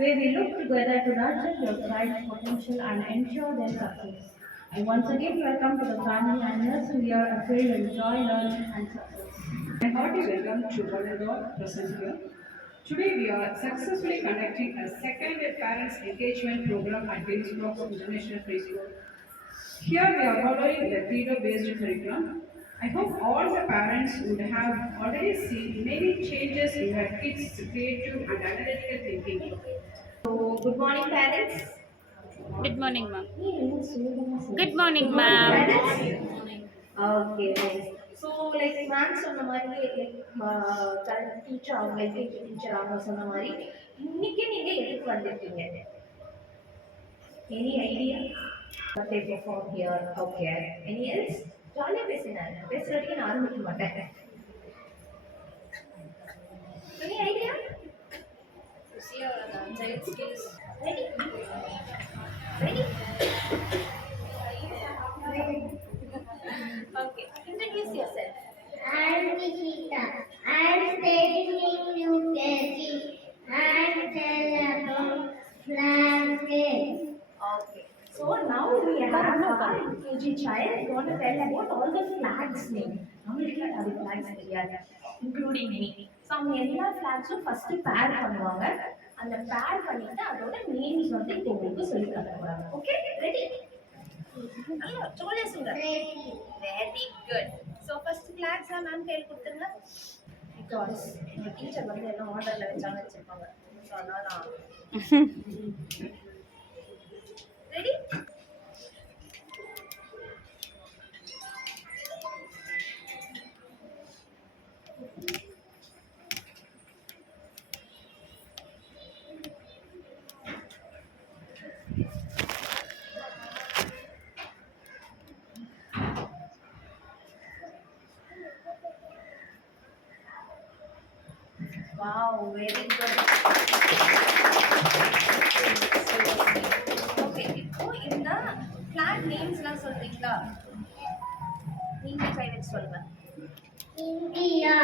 where we look together to nurture your child's potential and ensure their success. I once again welcome to the family and nursery year filled with joy, learning, and success. A hearty welcome to one and all present here. Today we are successfully conducting a second parents engagement program at Dinsbrook International Preschool. Here we are following the Credo-based curriculum. I hope all the parents would have already seen many changes in their kids' creative and analytical thinking. So, good morning, parents. Good morning, ma'am. Good Good morning, morning, ma'am. parents. Okay, nice. So, like ma'am சொன்ன மாதிரி current teacher அவங்க LKG teacher அவங்க சொன்ன மாதிரி இன்னைக்கு நீங்க எதுக்கு வந்திருக்கீங்க? Any idea? What they perform here? Okay. Any else? ஜாலியா பேசுங்க. பேசுறதுக்கு நான் ஆரம்பிக்க மாட்டேன். Any idea? See the child skills. Ready? Ready? Okay. Introduce yourself. I'm Nikita. I'm studying in UKG. I'm tell about flagging. Okay. So now we have our UKG child going to tell about all the flags name. நம்மளுக்கு அது flags தெரியாது including me. So அவங்க எல்லா flagsம் first pair பண்ணுவாங்க. அந்த pair பண்ணிட்டு அதோட names வந்து இப்போ உங்களுக்கு சொல்லி தர போறாங்க. Okay? Ready? நல்லா ஜாலியா சொல்லுங்க. Ready. Very good. So first flags ma'am கையில் கொடுத்துருங்க. Because எங்க டீச்சர் வந்து எல்லாம் ஆர்டர்ல வச்சிருப்பாங்க. So அதனால ready? Wow, very good. Okay, இப்போ இந்த flag names-லாம் சொல்றீங்களா? நீங்க கை வச்சு சொல்லுங்க. India.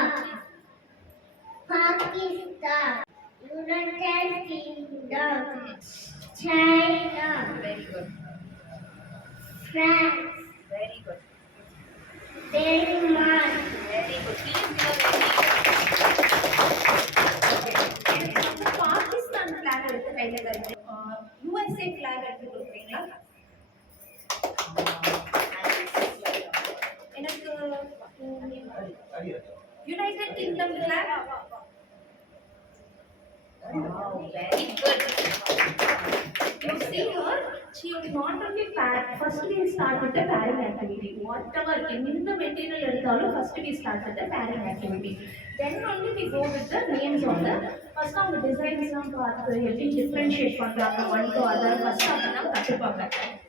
Pakistan. United Kingdom. China. Very good. France. Very good. Denmark. Very good. Please be ready. Okay. எனக்கு வந்து பாகிஸ்தான் flag எடுத்து கையில தருங்க. USA flag எடுத்து கொடுப்பீங்களா? எனக்கு United Kingdom flag. Wow, very good. You see her, she is not only pair. First we start with the pairing activity. Whatever, in the material எடுத்தாலும் first we start with the pairing activity. Then only we go with the names of the first of the designs நாம் பார்த்து எப்படி differentiate பண்றாங்க one to other first அதெல்லாம் கத்துப்பாங்க.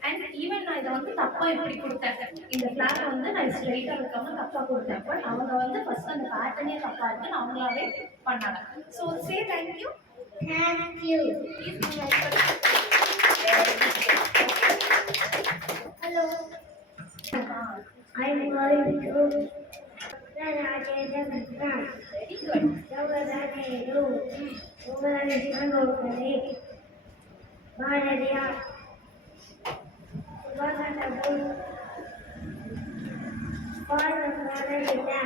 And even நான் இதை வந்து தப்பா இப்படி கொடுத்தேன். இந்த flag வந்து நான் ஸ்ட்ரைட்டா வைக்காம தப்பா கொடுத்தேன். பட் அவங்க வந்து first அந்த பேட்டர்னே தப்பா இருக்குன்னு அவங்களாவே பண்ணாங்க. So say thank you. Thank you. Please be welcome. Very good. Hello. I'm going to Rajendra Bhattacharya. Very good. Jawaharlal Nehru. Jawaharlal Nehru. Bharatiya. Subhash Chandra Bose. Paul Gangara.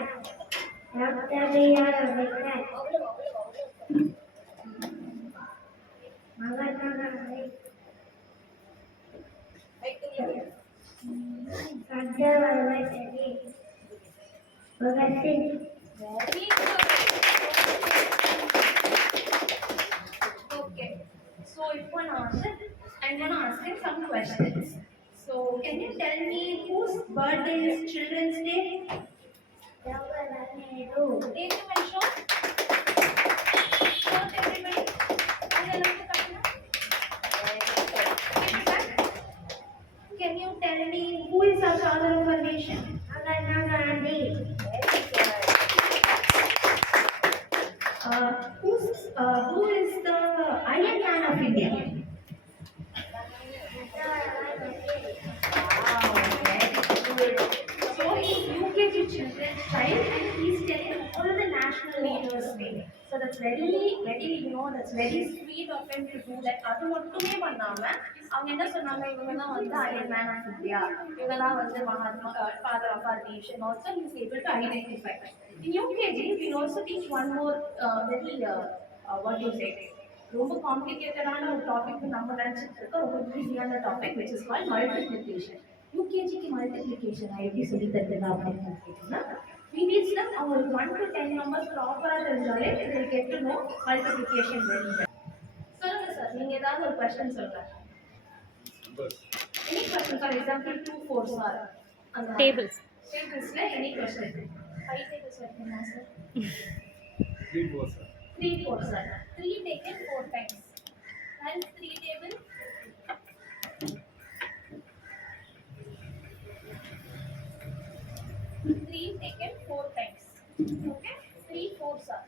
Dr. B.R. Ambedkar. Mahatma Gandhi. Sardar Vallabhbhai Patel. Bhagat Singh. Very good. Okay. So if one answer, I'm gonna ask him some questions. So can you tell me whose birthday is Children's Day? Jawaharlal Nehru. Take him and show. Show everybody. Very good. Can you tell me who is our father of our nation? Mahatma Gandhi. Very good. Who is the Iron Man of India? Wow, very good. So he's UKG children's child and he's telling all the national leaders' name. So that's very, very, know that's very sweet of them to do that. அது மட்டுமே பண்ணாம அவங்க என்ன சொன்னாங்க, இவங்க தான் வந்து Iron Man of India, இவங்க தான் வந்து Mahatma, father of our nation. Also he is able to identify. In UKG we also teach one more very what you say, ரொம்ப காம்ப்ளிகேட்டடான ஒரு டாபிக் நம்ம நினைச்சிட்டு இருக்கோம், ரொம்ப ஈஸியான topic which is called multiplication. யூகேஜிக்கு மல்டிப்ளிகேஷன் எப்படி சொல்லி தருதுங்க அப்படின்னு கேட்டீங்கன்னா, we teach them அவங்களுக்கு 1 to 10 numbers ப்ராப்பராக தெரிஞ்சாலே they will get to know multiplication very well. சொல்லுங்க சார், நீங்க ஏதாவது ஒரு கொஸ்டின் சொல்லுங்க. Any question, for example 2 4s are அந்த Tables. டேபிள்ஸ்ல எனி கொஸ்டின். 5 tables இருக்குமா sir? 3 4 sir. 3 4s are 3 taken 4 times. And 3 table 3 taken 4 times. Okay, 3 4s are.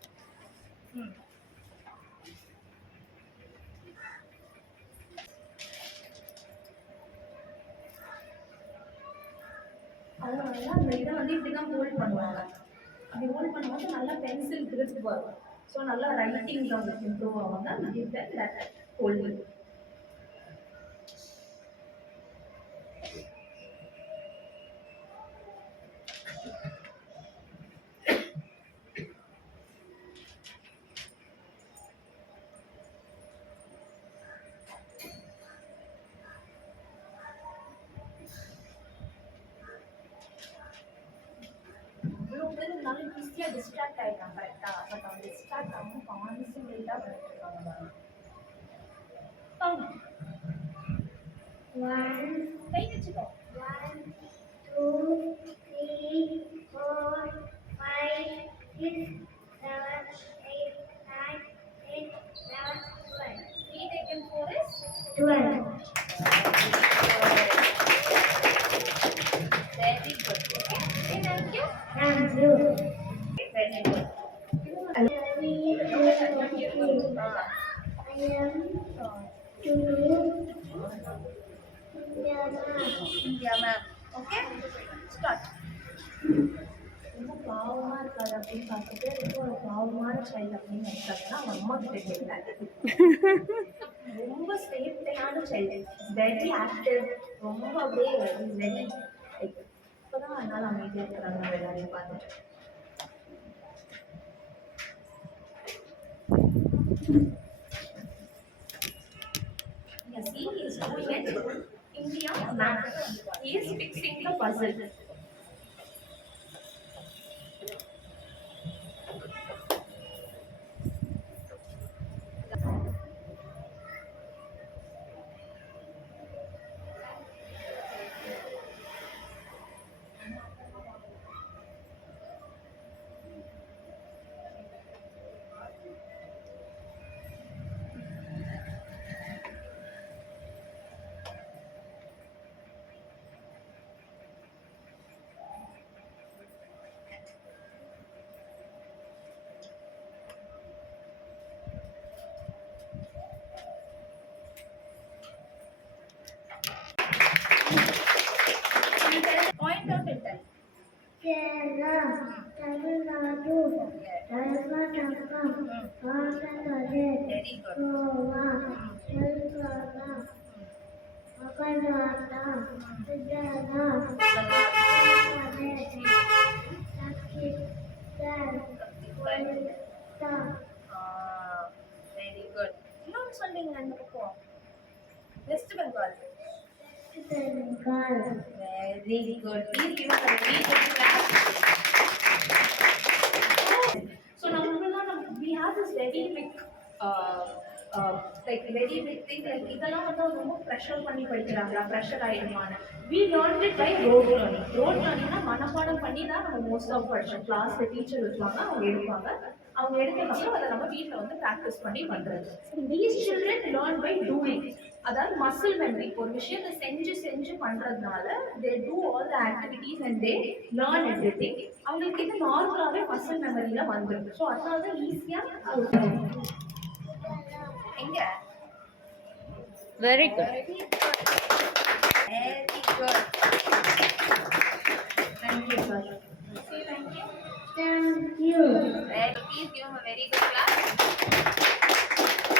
அதனால அந்த இதை வந்து இப்படி தான் ஹோல்ட் பண்ணுவாங்க. அப்படி ஹோல்ட் பண்ணும்போது நல்லா பென்சில் grip வரும். ஸோ நல்லா ரைட்டிங் அவங்களுக்கு இம்ப்ரூவ் ஆகும். Give that that holding. இவ்வளோ பேர் இருந்தாலும் ஈஸியாக டிஸ்ட்ராக்ட் ஆகிட்டாங்க கரெக்டாக. பட் அவங்க டிஸ்ட்ராக்ட் ஆகும் கான்சன்ட்ரேட்டாக பண்ணிட்டு இருக்காங்க. கை வச்சுக்கோ. 1 2 3 4 5 6 7 8 9 10 11 12. 3 taken 4 is 12. very good. Okay, thank you. Thank you. Very good. I am 2. Yeah, ma'am. Okay, start. ரொம்ப பாவமாக இருக்காது அப்படின்னு பார்த்துட்டு ரொம்ப ஒரு பாவமான சைல்டு அப்படின்னு நினைச்சாங்கன்னா அவங்க அம்மா கிட்ட கேட்குறாங்க. ரொம்ப சேஃப்டியான சைல்டு, வெரி ஆக்டிவ், ரொம்ப அப்படியே வெரி இப்போதான் அதனால அமைதியாக இருக்கிறாங்க எல்லாரையும் பார்த்துட்டு. Yes, he is doing it. India map. He is fixing the puzzle. Point out it. Kerala, Tamil Nadu, Karnataka, Andhra Very good. Goa, Telangana, Maharashtra, Gujarat, Bangladesh, Pakistan, Orissa, Very good. இன்னொன்று சொன்னீங்க அந்த பக்கம் வெஸ்ட் Bengal. Bengal. Very good. Please give us a very good clap. So now we have this very big like very big thing, like இதெல்லாம் வந்து அவங்க ரொம்ப pressure பண்ணி படிக்கிறாங்களா, ப்ரெஷர் ஆயிடுமான்னு. We learned it by rote learning. Rote learningனா மனப்பாடம் பண்ணி தான் நம்ம மோஸ்ட் ஆஃப் படிச்சோம். கிளாஸ்ல டீச்சர் வச்சுவாங்க, அவங்க எடுப்பாங்க. அவங்க எடுத்ததுக்கப்புறம் அதை நம்ம வீட்டில் வந்து ப்ராக்டிஸ் பண்ணி பண்ணுறது. These children learn by doing. அதாவது மசில் மெமரி, ஒரு விஷயத்தை செஞ்சு செஞ்சு பண்ணுறதுனால they do all the activities and they learn everything. அவங்களுக்கு இது நார்மலாகவே மசில் மெமரியில் வந்துடும். ஸோ அதனால தான் ஈஸியாக எங்க Very good. Very good. Thank you, sir. Say thank you. Thank you. Please give him a very good clap.